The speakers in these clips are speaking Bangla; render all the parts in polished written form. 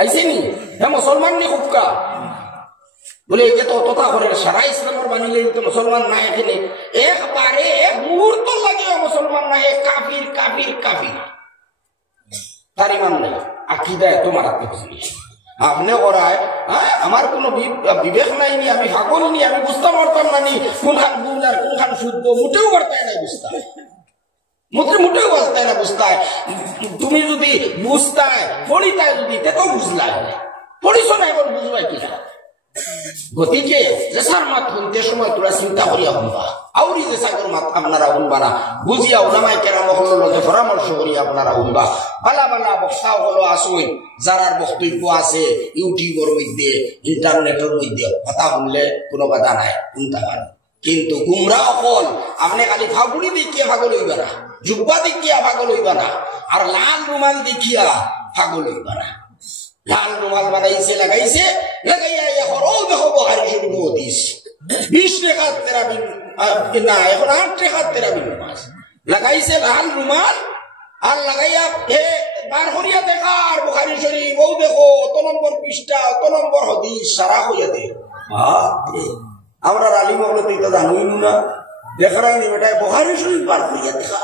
আইসেনি হ্যাঁ মুসলমান নি খুবকা বলে এই যে তো তথা করে সারা ইসলামের বানিলে তো মুসলমান না এখানে একবারে এক মুহূর্ত লাগে মুসলমান না এক কাফির কাফির কাফির তার ইমান নেই আকিদা এত মারাত্মক জিনিস আপনি করায় আমার কোনো বিবেক নাই নি আমি পাগল নি আমি বুঝতে পারতাম না নি কোনখান ভুল আর কোনখান শুদ্ধ মোটেও পারতাই না বুঝতে মোটেও বুঝতে না বুঝতে তুমি যদি বুঝতায় পড়িতায় যদি তেও বুঝলাই পড়িস না এখন বুঝবাই কিনা গতিকে যেসার মাত শুনতে সময় তোরা চিন্তা করিয়া শুনবা আউরি যেসাগর মাত আপনারা শুনবা না বুঝিয়া ওলামায়ে কেরাম হলোর লগে পরামর্শ করিয়া আপনারা শুনবা বালা বালা বক্তা হলো আসুন যারার বক্তব্য আছে ইউটিউবের মধ্যে ইন্টারনেটের মধ্যে কথা শুনলে কোনো বাধা নাই শুনতে পারেন কিন্তু গুমরাহ হল আপনি খালি ফাগুড়ি দেখিয়া পাগল হইবা না জুব্বা দেখিয়া পাগল হইবা না আর লাল রুমাল দেখিয়া পাগল হইবা না লাল রুমাল বানাইছে লাগাইছে লাগাইয়া এখন দেখো বুখারী শরীফ হাদিস 20 টাকা তেরাবিন না এখন 8 টাকা তেরাবিন মাস লাগাইছে লাল রুমাল আর লাগাইয়া বার করিয়া দেখা আর বুখারী শরীফ ও দেখো কত নম্বর পৃষ্ঠা কত নম্বর হাদিস সারা হইয়া দে আমরা আলিম হলে তো এটা জানুই না দেখারাই নি বেটা বুখারী শরীফ বার করিয়া দেখা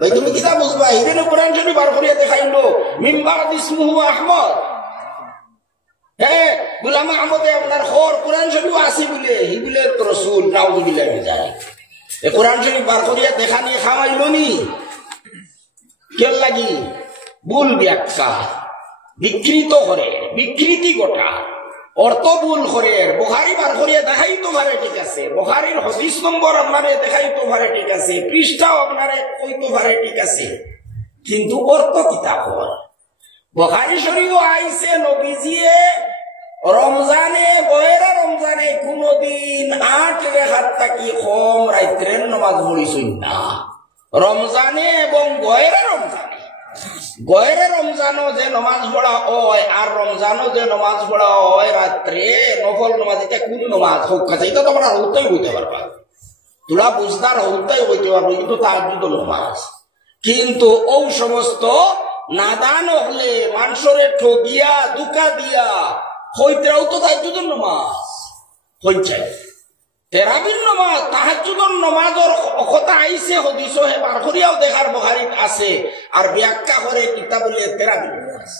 ভাই তুমি কিতা বুঝবা হিরেন কোরআন শরীফ বার করিয়া দেখাইলো মিম্বার ইসমুহু আহমদ গোলাম আহমদে আপনার খর কোরআন শরীফ আছে বলে হি বলে রাসূল নাউযুবিল্লাহ বিজালি এ কোরআন শরীফ বার করিয়া দেখা নিয়ে খাওয়াইলো নি কেন লাগি ভুল ব্যাখ্যা বিকৃত করে বিকৃতি গোটা অর্থ ভুল করে বুখারী বার করিয়া দেখাইতো পারে ঠিক আছে বুখারীর হাদিস নম্বর আপনারে দেখাইতো পারে ঠিক আছে পৃষ্ঠাও আপনারে কইতো পারে ঠিক আছে কিন্তু অর্থ কিতা হয় বুখারী শরীফ আইছে নবীজিয়ে রমজানে গয়রা রমজানে কোনদিন 8 রেখাত থাকি কম রাত্রের নামাজ পড়িছই না রমজানে এবং গয়রা রমজানও যে নমাজ পড়া হয় আর রমজানও যে নমাজ পড়া হয় রাত্রে নফল নমাজ এটা কোন নমাজ হোক কাছে এটা তোমরা হইতেই হইতে পারবা তোরা বুঝদার হইতেই হইতে পারবো কিন্তু তাহাজ্জুদ নমাজ কিন্তু ও সমস্ত নাদান হলে মানুষরে ঠগিয়া দুকা দিয়া হইতেও তো তাহাজ্জুদের নমাজ হইছে তেরাবির নমাজ তাহাজ্জুদের নমাজের কথা আইছে হাদিস হে বার করিয়াও দেখার বুখারীত আছে আর ব্যাখ্যা করে কিতাবুলে তেরাবির নমাজ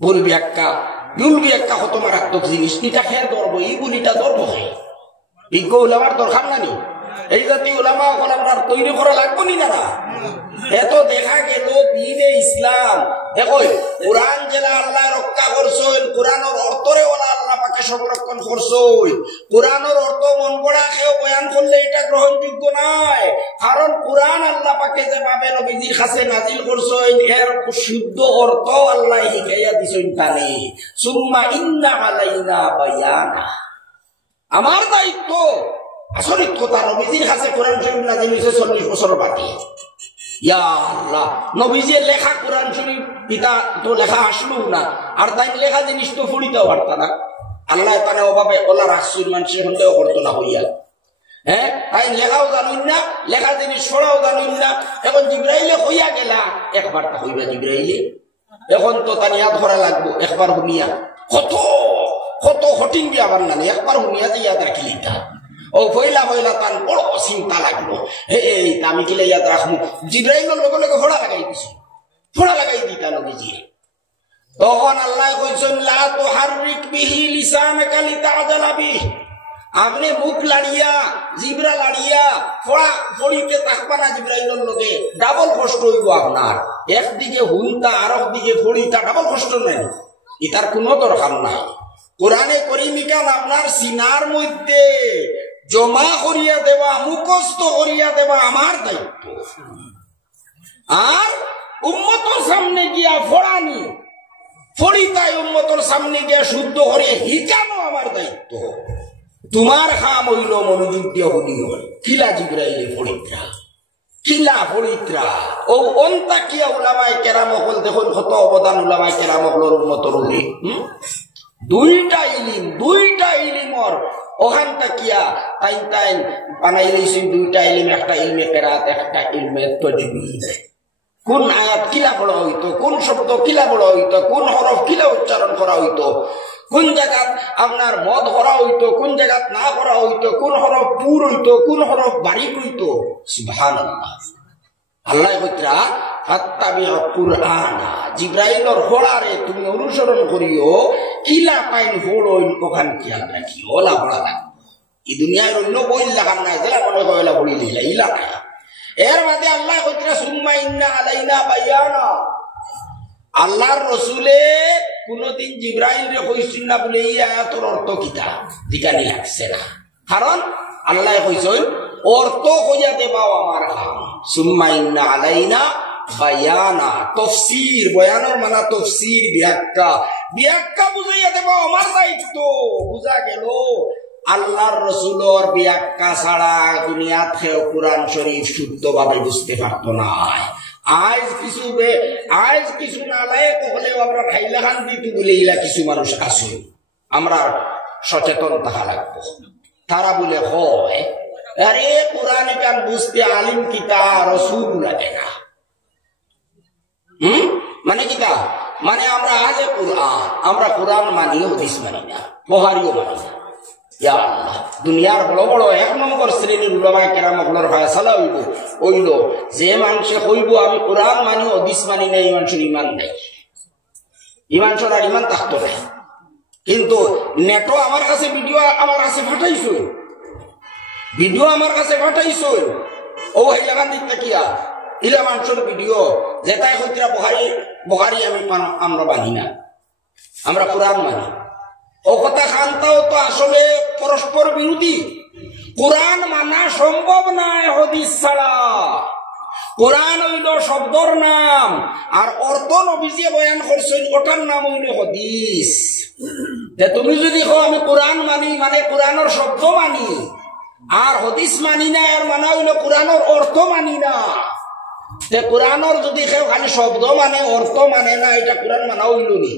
ভুল ব্যাখ্যা কত মারাত্মক জিনিস এটা খেয়াল ধরবো এইগুলিটা ধরবো বিজ্ঞ উলামার দরকার নানি এই জাতীয় উলামা এখন আপনার তৈরি করা লাগবো নি না এত দেখা গেল দ্বীনে ইসলাম দেখো কোরআন যেটা আল্লাহ রক্ষা করছেন কোরআনের অর্থরে ওলা আল্লাহ পাকে সংরক্ষণ করছেন কোরআনের অর্থ মন গড়া কেউ বয়ান করলে এটা গ্রহণযোগ্য নয় কারণ কোরআন আল্লাহ পাকে যেভাবে নবীজির কাছে নাজিল করছেন এর শুদ্ধ অর্থ আল্লাহ শিখাইয়া দিছেন তারে সুম্মা ইন্না আলাইনা বায়ানা আমার দায়িত্ব আসলে কথা নবীজির কাছে কোরআন শরীফ নাজিল হয়েছে 40 বছর বাকি ইয়া আল্লাহ নবীজি লেখা কোরআন শরীফ পিতা তো লেখা আসলো না আর তাই লেখা জিনিস তো পড়িতেও পারত না আল্লাহ তাআলা ওভাবে ওলা রাসূল মানুষের সন্দেহ করতো না হইয়া তাই লেখাও জানুন না লেখা জিনিস পড়াও জানুন না এখন জিবরাইলে হইয়া গেলা একবার তা হইবা জিবরাইলে এখন তো তার ইয়াদ করা লাগবো একবার শুনিয়া কত হটিং দিয়ে আবার না একবার শুনিয়া যে ইয়াদ রাখিলি তা ও ফইলা তার বড় চিন্তা লাগলো আমি কিলে ইয়াদ রাখবো জিব্রাইলের লগে লগে ফোড়া লাগাই দিতা নবীজি তখন আল্লাহ কইছেন লা তুহাররিক বিহি লিসানাকা লিতাজালা বিহি আপনি মুখ লাড়িয়া জিব্রা লাড়িয়া ফড়িতে তাকবা না জিব্রাইলের লগে ডাবল কষ্ট হইব আপনার একদিকে হুনতা আর একদিকে ফড়িতা ডাবল কষ্ট নাই এটার কোনো দরকার নাই কোরআনে করিমিকান আপনার সিনার মধ্যে জমা করিয়া দেওয়া মুখস্থ করিয়া দেওয়া আমার দায়িত্ব আর উম্মতের সামনে গিয়া ফড়ানি ফড়িতায় উম্মতের সামনে গিয়া শুদ্ধ করে হিকানো আমার দায়িত্ব তোমার খাম হইল মনোযোগ দিয়ে হলি হল কিলা জিব্রাইলে ফড়িত্রা কিলা ফড়িত্রা ও অন্তাকিয়া উলামায়ে কেরাম হল দেখুন কত অবদান উলামায়ে কেরাম হলর উম্মতের হলি দুইটা ইলিমর ওখান তাকিয়া তাইন বানাই লইছেন দুইটা ইলিম একটা ইলমে কেরাত একটা ইলমে তাজবীদ কোন আয়াত কিলা পড়া হইতো, কোন শব্দ কিলা পড়া হইতো, কোন হরফ কিলা উচ্চারণ করা হইতো, কোন জায়গাত আপনার মদ করা হইতো, কোন জায়গাত না করা হইতো, কোন হরফ পুর হইতো, কোন হরফ বারিক হইতো। সুবহানাল্লাহ। আল্লাহ কইতরা ফাত্তাবিউ কুরআনা, জিবরাইলর হোড়ারে তুমি অনুসরণ করিও, কিলা পাইন হোড়ইন ওখান খেয়াল রাখিও, ওলা পড়া লাগবে। এই দুনিয়ার অন্য বই লাগান নাই, যারা মনে কয়লা পড়ি লইলা ইলা না। এর মাঝে আল্লাহ কইতরা সুম্মা ইন্না আলাইনা বায়ানা, আল্লাহর রসুলে কোনদিন জিবরাইল রে কইছেন না বলে এই আয়াতের অর্থ কিতা দিকানি লাগছে না, কারণ আল্লাহ কইছেন অর্থ কইয়া দেবাও আমার কাম। সুম্মা ইন্না আলাইনা বায়ানা, তাফসীর, বয়ানের মানে তাফসীর, ব্যাখ্যা, ব্যাখ্যা বুঝাইয়া দেবাও আমার দায়িত্ব। বুঝা গেল আল্লাহর রসুলের ব্যাখ্যা ছাড়া দুনিয়াত কেউ কোরআন শরীফ শুদ্ধভাবে বুঝতে পারত না। আজ কিছু নালায়ক হলেও আমরা খাইলাখান দিত বলে ইলা কিছু মানুষ আছে, আমরা সচেতন থাকা লাগবো। তারা বলে হয় আরে কোরআন গান বুঝতে আলিম কিতা রসুল লাগে না। মানে কিতা মানে আমরা আলে কোরআন, আমরা কোরআন মানি, হাদিস মানি না, বুখারীও মানি না। ইয়া আল্লাহ, দুনিয়ার বড় বড় এক নম্বর শ্রেণীর উলামা কেরামগুলোর ফায়সালা হইল যে মানুষে কইব আমি কোরআন মানি হাদিস মানি না, এই মানুষের ইমান নাই, ইমান ছাড়া ইমান থাকতো না। কিন্তু নেটো আমার কাছে ভিডিও আমার কাছে ফাটাইছো, ভিডিও আমার কাছে ফাটাইছো, ও হাইলাগান দিতে কিয়া ইলা মানুষের ভিডিও যেটাই হইতরা বুখারী আমি আমরা মানি না, আমরা কোরআন মানি। ও কথা খানটাও তো আসলে পরস্পর বিরোধী। কোরআন মানা সম্ভব নয় হাদিস ছাড়া। কোরআন হইল শব্দর নাম, আর অর্থ নবীজি বয়ান করছেন ওটার নাম হইল হাদিস। তুমি যদি কও আমি কোরআন মানি মানে কোরআনের শব্দ মানি, আর হাদিস মানি না আর মানে হইল কোরআনের অর্থ মানি না। কোরআনের যদি কেউ খালি শব্দ মানে অর্থ মানে না, এটা কোরআন মানা হইল নি?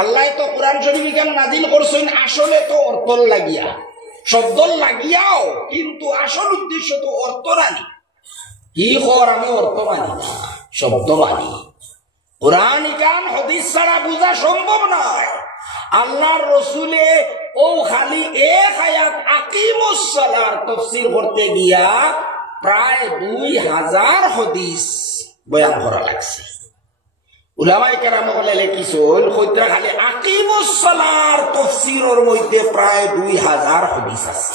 আল্লাহ তো কোরআন শরীফ কেন নাজিল করছেন আসলে তো অর্থ লাগিয়া, শব্দ লাগিয়াও, কিন্তু আসল উদ্দেশ্য তো অর্থ রানি। কি কর আমি অর্থ মানি না, শব্দ মানি। কোরআন গান হাদিস ছাড়া বুঝা সম্ভব নয়। আল্লাহর রসুলে ও খালি এক আয়াত আকিমুস সালার তাফসীর করতে গিয়া প্রায় 2000 হাদিস বয়ান করা লাগছে। উলামায়ে কেরাম বলে লিখিছেন কইতরা খালি আকিমুস সালার তাফসীরের মধ্যে প্রায় 2000 হাদিস আছে।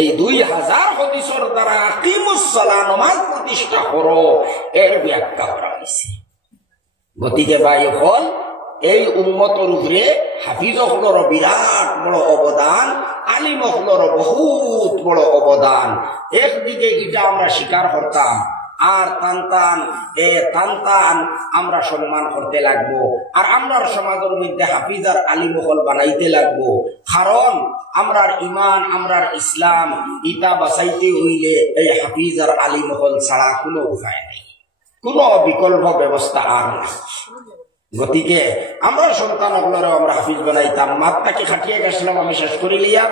এই 2000 হাদিসের দ্বারা আকিমুস সালাহ নামাজ প্রতিষ্ঠা করো এর ব্যাখ্যা করা হয়েছে। গতিকে ভাই হল এই উম্মতের উপরে হাফিজ হলর বিরাট বড় অবদান, আলিম হলর বহুত বড় অবদান। একদিকে এটা আমরা স্বীকার করতাম, আর টান আমরা সম্মান করতে লাগবো, আর আমরার সমাজের মধ্যে হাফিজ আর আলিম হল বানাইতে লাগবো। কারণ আমরার ইমান, আমরার ইসলাম ইটা বাঁচাইতে হইলে এই হাফিজ আর আলিম হল ছাড়া কোনো উপায় নাই, কোনো বিকল্প ব্যবস্থা আর নাই। গতিকে আমরা সন্তানগুলোরও আমরা হাফিজ বানাইতাম। মাত্রাকে খাটিয়ে গেছিলাম আমি শেষ করে লিয়া,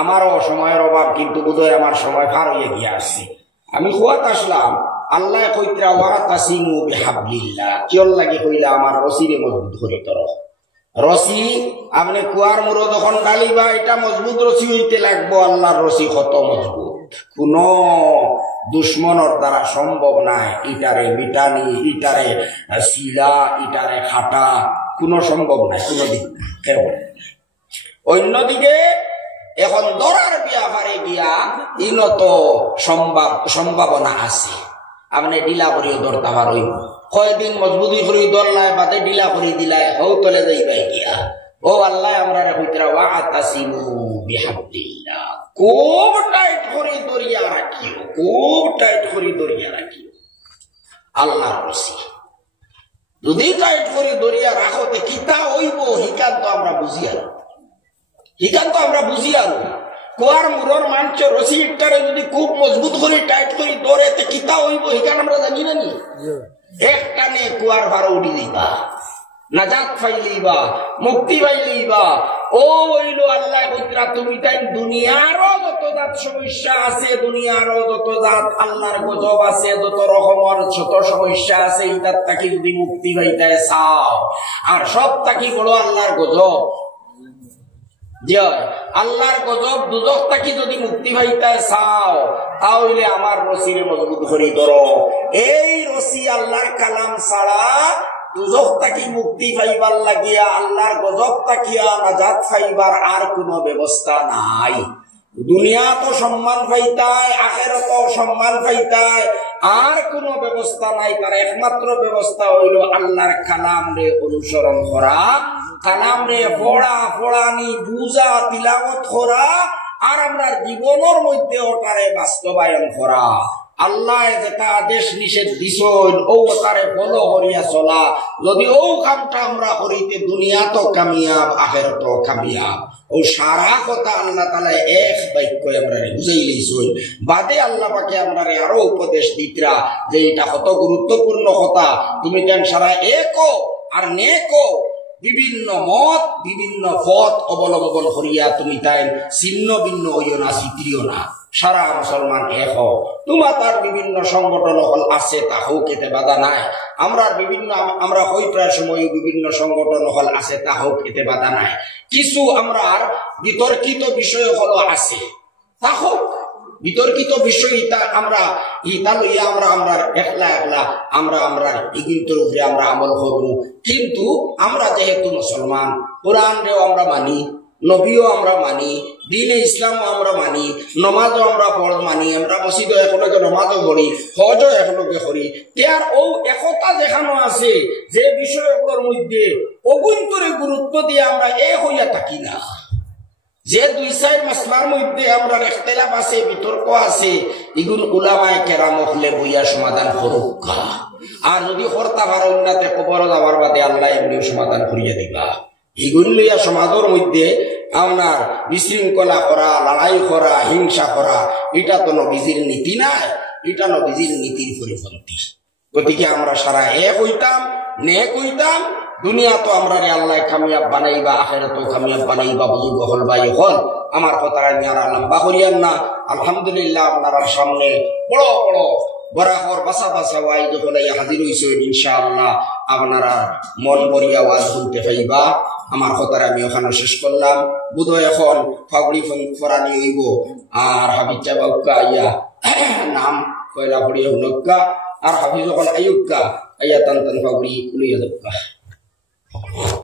আমারও সময়ের অভাব, কিন্তু বোধহয় আমার সময় পার হয়ে গিয়ে আসছে। আমি খুয়াত আসলাম, আল্লাহ কইতরা ওয়াতাসিমু বিহাবলিল্লাহ, কিয়র লাগে কইলা আমার রসিরে মজবুত করে তোর রসি। আপনি কুয়ার মুড়ো যখন ডালিবা এটা মজবুত রসি হইতে লাগবো। আল্লাহর রসি কত মজবুত, কোন দুশ্মনের দ্বারা সম্ভব নাই। ইটারে মিটানি, ইটারে শিলা, ইটারে খাটা কোনো সম্ভব নাই, কোনো দিক কেউ। অন্যদিকে এখন দরার ব্যাপারে গিয়া ইনত সম্ভাবনা আছে। আপনি ডিলা করিও দরতা পারই, কয়দিন মজবুতি করি দরলাই বাদে ডিলা করি দিলাই হৌ তলে যাইবাই গিয়া। ও আল্লাহ আমরা কইতরা ওয়াতাসিমু বিহাবলিল্লাহ, খুব টাইট করে দরিয়া রাখিও, খুব টাইট করে দরিয়া রাখিও। আল্লাহর রসি যদি টাইট করে দরিয়া রাখতে কিতা হইব হিকান তো আমরা বুঝি আর, হিকান তো আমরা বুঝি আর। কুয়ার মুরর মানুষের রসি একটারে যদি খুব মজবুত করে টাইট করে দৌড়েতে কিতা হইব হিকান আমরা জানি না নি? একটানে কুয়ার ভাড়া উঠি দিবা, নাজাত পাইলেইবা, মুক্তি পাইলেইবা। ও হইল আল্লাহ কইরা তুমি তাই দুনিয়ারও যত জাত সমস্যা আছে, দুনিয়ারও যত জাত আল্লাহর গজব আছে, যত রকমের ছোট সমস্যা আছে, ইতার তাকি যদি মুক্তি পাইতে চাও, আর সব তাকি বড় আল্লাহর গজব, আল্লাহর গজব দুজক তাকি যদি মুক্তি পাইতে চাও, তাহলে আমার রসিরে মজবুত করি ধরো। এই রসি আল্লাহর কালাম ছাড়া দুজক তাকি মুক্তি পাইবার লাগিয়া, আল্লাহর গজব তাকিয়া নাজাত পাইবার আর কোনো ব্যবস্থা নাই। দুনিয়া তো সম্মান পাইতায়, আখিরাত সম্মান পাইতায়, আর কোনো ব্যবস্থা নাই। তার একমাত্র ব্যবস্থা হইল আল্লাহর কালাম রে অনুসরণ করা, কালাম রে পড়া, পড়ানি, বুঝা, তিলাওয়াত করা, আর আমরা জীবনের মধ্যে ওটারে বাস্তবায়ন করা। আল্লাহ যেটা আদেশ নিষেধ দিছেন ও তারে ফলো করিয়া চলা। যদি ও কামটা আমরা করিতে দুনিয়া তো কামিয়াব, আখিরাত তো কামিয়াব। ও সারা কথা আল্লাহ তাআলা এক বাক্য আমরা বুঝাই লইছেন। বাদে আল্লাহ পাকে আমরা আরো উপদেশ দিতরা যে এটা কত গুরুত্বপূর্ণ কথা, তুমি তেন সারা একো আর নেকো বিভিন্ন মত বিভিন্ন পথ অবলম্বন করিয়া তুমি তাই ছিন্ন ভিন্ন হইও না, চিত্রিও না। সারা মুসলমান এক হও। তোমার তার বিভিন্ন সংগঠন হল আছে, তা হোক, এতে বাধা নাই। আমরা হই প্রায় সময় বিভিন্ন সংগঠন হল আছে, তা হোক, এতে বাধা নাই। কিছু আমরা বিতর্কিত বিষয় হল আছে, তা হোক, বিতর্কিত বিষয় আমরা ইটা লইয়া আমরা একলা আমরা ইগিনতর উপরে আমরা আমল করব। কিন্তু আমরা যেহেতু মুসলমান, কোরআন রেও আমরা মানি, নবীও আমরা মানি, দিনে ইসলামও আমরা মানি, নমাজও আমরা ফরজ মানি, আমরা মসজিদও একলগে নমাজও পড়ি, হজও একলগে করি। তার ও একতা দেখানো আছে যে বিষয়গুলোর মধ্যে অগুন্তরে গুরুত্ব দিয়ে আমরা এক হইয়া থাকি না। যে দুই চার মাসলার মধ্যে আমরা ইখতিলাফ আছে, বিতর্ক আছে, এগুলো উলামায়ে কেরাম হলে বইয়া সমাধান করুক। আর যদি কর্তা পারেন না, তে কবর যাওয়ার বাদে আল্লাহ এমনিও সমাধান করিয়া দিবা। এগুলো লইয়া সমাজের মধ্যে আপনার বিশৃঙ্খলা করা, লড়াই করা, হিংসা করা, এটা তো নবীজির নীতি নাই, এটা নবীজির নীতির পরিপন্থী। গতিকে আমরা সারা এক হইতাম, নেক হইতাম, দুনিয়া তো আমরা আল্লাহ কামিয়াব বানাইবা, আখিরাত কামিয়াব বানাইবা। বুজুর্গ হল ভাই হল, আমার কথা আমি আর লম্বা করিয়ান না। আলহামদুলিল্লাহ আপনার সামনে বড় বড় বরাবর বাসা বাসা ওয়াইজ হলে হাজির হইছেন। ইনশাআল্লাহ আপনারা মন ভরিয়া ওয়াজ শুনতে পাইবা। আমার কথা আমি ওখানে শেষ করলাম। বোধহয় এখন ফাগুড়ি ফরানি হইব, আর হাবিজা বাউকা ইয়া নাম কয়লা ভরিয়া হুনক্কা, আর হাফিজ ওখানে আয়ুক্কা আইয়া টান টান ফাগুড়ি লইয়া যাবকা।